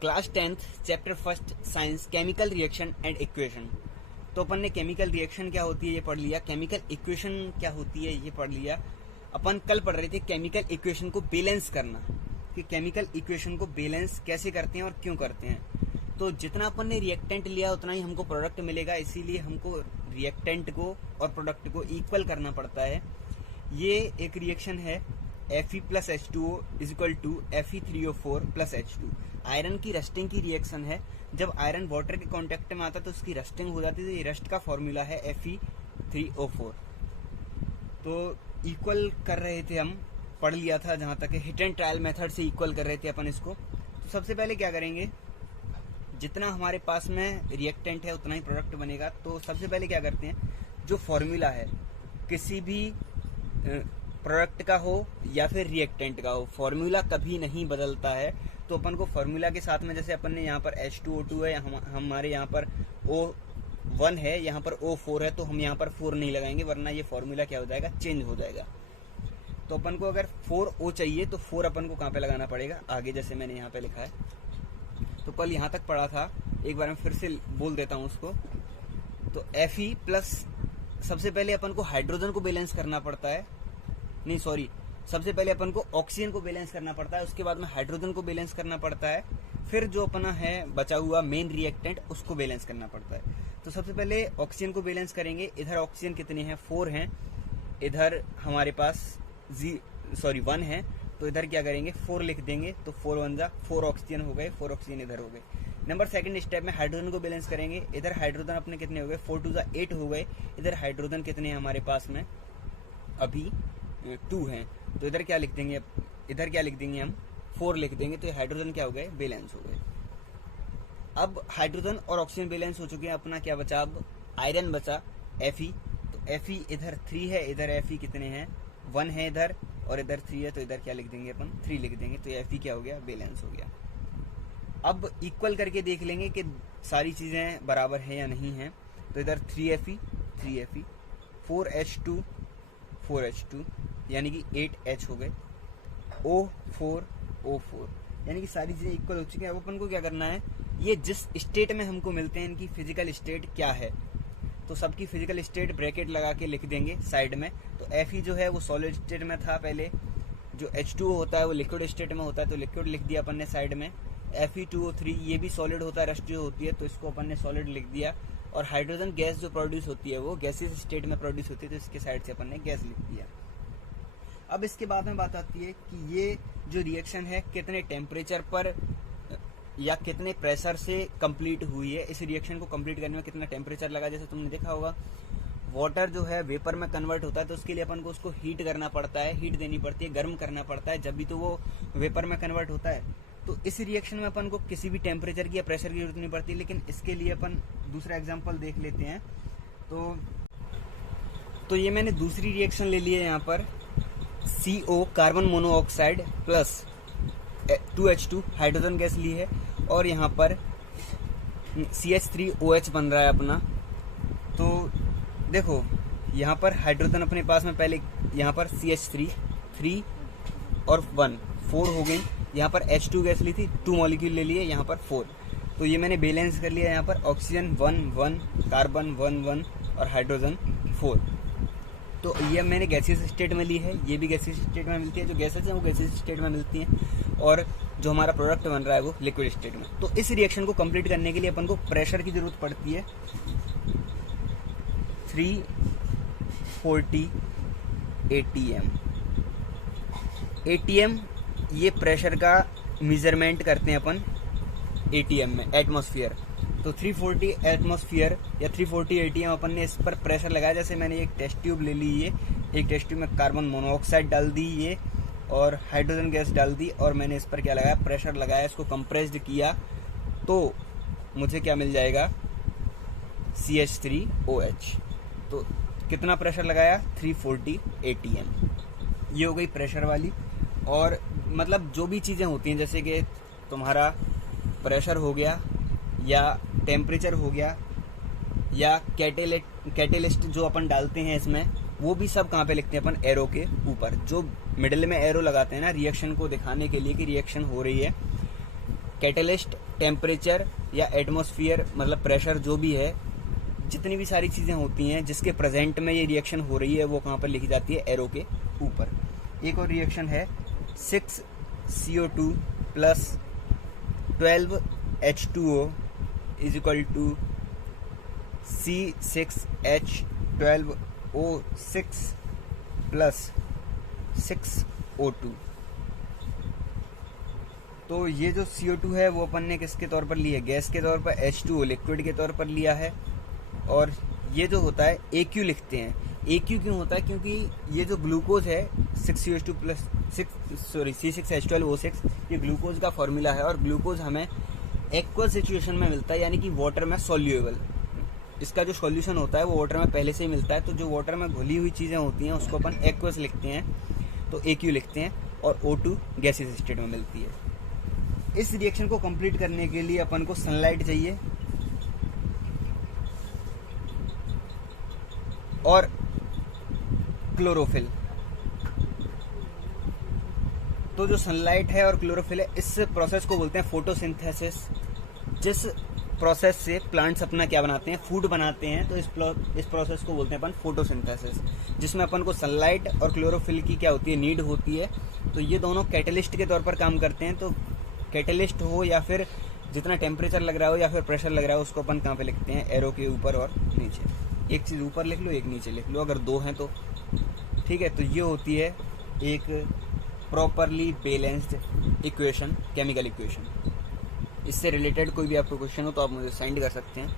Class 10th chapter first science chemical reaction and equation. तो अपन ने chemical reaction क्या होती है ये पढ़ लिया, केमिकल इक्वेशन क्या होती है ये पढ़ लिया। अपन कल पढ़ रहे थे केमिकल इक्वेशन को बैलेंस करना, कि केमिकल इक्वेशन को बैलेंस कैसे करते हैं और क्यों करते हैं। तो जितना अपन ने रिएक्टेंट लिया उतना ही हमको प्रोडक्ट मिलेगा, इसीलिए हमको रिएक्टेंट को और प्रोडक्ट को इक्वल करना पड़ता है। ये एक रिएक्शन है Fe plus H2O is equal to Fe3O4 plus H2। Iron की रस्टिंग की रिएक्शन है। जब आयरन वाटर के कांटेक्ट में आता तो उसकी रस्टिंग हो जाती है। तो ये रस्ट का फॉर्मूला है Fe3O4। तो इक्वल कर रहे थे हम, पढ़ लिया था जहां तक हिट एंड ट्रायल मेथड से इक्वल कर रहे थे अपन इसको। तो सबसे पहले क्या करेंगे, जितना हमारे पास में रिएक्टेंट है उतना ही प्रोडक्ट बनेगा। तो सबसे पहले क्या करते हैं, जो फॉर्मूला है किसी भी प्रोडक्ट का हो या फिर रिएक्टेंट का हो, फॉर्मूला कभी नहीं बदलता है। तो अपन को फॉर्मूला के साथ में, जैसे अपन ने यहाँ पर H2O2 है, हमारे यहाँ पर O1 है, यहाँ पर O4 है, तो हम यहाँ पर 4 नहीं लगाएंगे, वरना ये फॉर्मूला क्या हो जाएगा, चेंज हो जाएगा। तो अपन को अगर 4O चाहिए तो 4 अपन को कहाँ पे लगाना पड़ेगा, आगे जैसे मैंने यहाँ पे लिखा है। तो कल यहाँ तक पढ़ा था, एक बार मैं फिर से बोल देता हूँ उसको। तो Fe प्लस, सबसे पहले अपन को हाइड्रोजन को बैलेंस करना पड़ता है, नहीं सॉरी, सबसे पहले अपन को ऑक्सीजन को बैलेंस करना पड़ता है, उसके बाद में हाइड्रोजन को बैलेंस करना पड़ता है, फिर जो अपना है बचा हुआ मेन रिएक्टेंट उसको बैलेंस करना पड़ता है। तो सबसे पहले ऑक्सीजन को बैलेंस करेंगे। इधर ऑक्सीजन कितने हैं, 4 हैं, इधर हमारे पास 1 है, तो इधर क्या करेंगे, 4 लिख देंगे। तो 4 1 जा 4 ऑक्सीजन हो गए, 4 ऑक्सीजन इधर हो गए। नंबर सेकंड स्टेप में हाइड्रोजन को बैलेंस करेंगे। इधर हाइड्रोजन अपने कितने हो गए, 4 2 जा 8 हो गए। इधर हाइड्रोजन कितने हैं हमारे पास में, अभी 2 हैं, तो इधर क्या लिख देंगे, इधर क्या लिख देंगे हम, 4 लिख देंगे। तो हाइड्रोजन क्या हो गए, बैलेंस हो गए। अब हाइड्रोजन और ऑक्सीजन बैलेंस हो चुके हैं, अपना क्या बचा, अब आयरन बचा Fe। तो Fe इधर 3 है, इधर Fe कितने हैं, 1 है इधर, और इधर 3 है, तो इधर क्या लिख देंगे अपन, 3 लिख देंगे। तो Fe क्या हो गया, बैलेंस हो गया। अब इक्वल करके देख लेंगे कि सारी चीजें बराबर है या नहीं है। तो इधर 3Fe 3Fe, 4H2 4H2, यानी कि 8H हो गए, O4 O4, यानी कि सारी चीजें इक्वल हो चुकी है। अब अपन को क्या करना है, ये जिस स्टेट में हमको मिलते हैं इनकी फिजिकल स्टेट क्या है, तो सबकी फिजिकल स्टेट ब्रैकेट लगा के लिख देंगे साइड में। तो Fe जो है वो सॉलिड स्टेट में था पहले, जो H2O होता है वो लिक्विड स्टेट में होता है, तो लिक्विड लिख दिया अपन ने साइड में। Fe2O3 ये भी सॉलिड होता है, रस्ट जो होती है, तो इसको अपन ने सॉलिड लिख दिया। और हाइड्रोजन गैस जो प्रोड्यूस होती है वो गैसेस स्टेट में प्रोड्यूस होती है, तो इसके साइड से अपन ने गैस लिख दिया। अब इसके बाद में बात आती है कि ये जो रिएक्शन है कितने टेम्परेचर पर या कितने प्रेशर से कंप्लीट हुई है। इस रिएक्शन को कंप्लीट करने में कितना टेम्परेचर लगा, जैसे तुमने देखा होगा वाटर जो है वेपर में कन्वर्ट होता है, तो उसके लिए अपन को उसको हीट करना पड़ता है, हीट देनी पड़ती है, गर्म करना पड़ता है, जब भी तो वो वेपर में कन्वर्ट होता है। तो इस रिएक्शन में अपन को किसी भी टेम्परेचर की या प्रेशर की जरूरत नहीं पड़ती। लेकिन इसके लिए अपन दूसरा एग्जांपल देख लेते हैं। तो ये मैंने दूसरी रिएक्शन ले ली है, यहाँ पर CO carbon monoxide plus 2H2 hydrogen gas ली है, और यहाँ पर CH3OH बन रहा है अपना। तो देखो यहाँ पर हाइड्रोजन अपने पास में पहले, यहाँ पर CH3 3 और 1 4 हो गई। यहाँ पर H2 गैस ली थी, 2 मॉलिक्यूल ले लिए, यहाँ पर 4। तो ये मैंने बैलेंस कर लिया। यहाँ पर ऑक्सीजन 1 1, कार्बन 1 1 और हाइड्रोजन 4। तो ये मैंने गैसियस स्टेट में ली है, ये भी गैसियस स्टेट में मिलती है, जो गैसेस हैं वो गैसियस स्टेट में मिलती हैं, और जो हमारा प्रोडक्ट बन रहा है वो लिक्विड स्टेट में। तो इस रिएक्शन को कंप्लीट करने के लिए अपन को प्रेशर की जरूरत पड़ती है 340 ATM। ATM ये प्रेशर का मेजरमेंट करते हैं अपन ATM में, एटमॉस्फेयर। तो 340 एटमॉस्फेयर या 340 ATM अपन ने इस पर प्रेशर लगाया। जैसे मैंने एक टेस्ट ट्यूब ले ली, ये एक टेस्ट ट्यूब में कार्बन मोनोऑक्साइड डाल दी ये, और हाइड्रोजन गैस डाल दी, और मैंने इस पर क्या लगाया, प्रेशर लगाया, इसको कंप्रेस्ड किया, तो मुझे क्या मिल जाएगा, CH3OH। तो कितना प्रेशर लगाया, 340 ATM। ये हो गई प्रेशर वाली। और मतलब जो भी चीज़ें होती हैं, जैसे कि तुम्हारा प्रेशर हो गया या टेम्परेचर हो गया या कैटेलिस्ट जो अपन डालते हैं इसमें, वो भी सब कहाँ पे लिखते हैं अपन, एरो के ऊपर। जो मिडिल में एरो लगाते हैं ना रिएक्शन को दिखाने के लिए कि रिएक्शन हो रही है, कैटलिस्ट, टेम्परेचर या एटमॉस्फेयर मतलब प्रेशर जो भी है, जितनी भी सारी चीज़ें होती हैं जिसके प्रेजेंट में ये रिएक्शन हो रही है वो कहाँ पर लिखी जाती है, एरो के ऊपर। एक और रिएक्शन है 6CO2 plus 12H2O is equal to C6H12O6 plus 6O2। तो ये जो CO2 है वो अपन ने किसके तौर पर लिया है, गैस के तौर पर, H2O लिक्विड के तौर पर लिया है। और ये जो होता है AQ लिखते हैं। AQ क्यों होता है, क्योंकि ये जो ग्लूकोज है 6CO2 प्लस C6H12O6 ये ग्लूकोज का फॉर्मूला है, और ग्लूकोज हमें एक्वस सिचुएशन में मिलता है, यानी कि वाटर में सॉल्यूएबल। इसका जो सॉल्यूशन होता है वो वाटर में पहले से ही मिलता है। तो जो वाटर में घुली हुई चीज़ें होती हैं उसको अपन एक्वस लिखते हैं, तो AQ लिखते हैं। और O2 गैसियस स्टेट में मिलती है। इस रिएक्शन को कंप्लीट करने के लिए अपन को सनलाइट चाहिए और क्लोरोफिल। तो जो सनलाइट है और क्लोरोफिल है, इस प्रोसेस को बोलते हैं फोटोसिंथेसिस। जिस प्रोसेस से प्लांट्स अपना क्या बनाते हैं, फूड बनाते हैं। तो इस प्रोसेस को बोलते हैं अपन फोटोसिंथेसिस, जिसमें अपन को सनलाइट और क्लोरोफिल की क्या होती है, नीड होती है। तो ये दोनों कैटलिस्ट के तौर पर काम करते हैं। तो कैटलिस्ट हो या फिर जितना टेम्परेचर लग रहा हो या फिर प्रेशर लग रहा हो, उसको अपन कहाँ पे लिखते हैं, एरो के ऊपर और नीचे। एक चीज़ ऊपर लिख लो, एक नीचे लिख लो, अगर दो हैं तो ठीक है। तो ये होती है एक properly balanced equation, chemical equation. इससे रिलेटेड कोई भी आपको क्वेश्चन हो तो आप मुझे सेंड कर सकते हैं।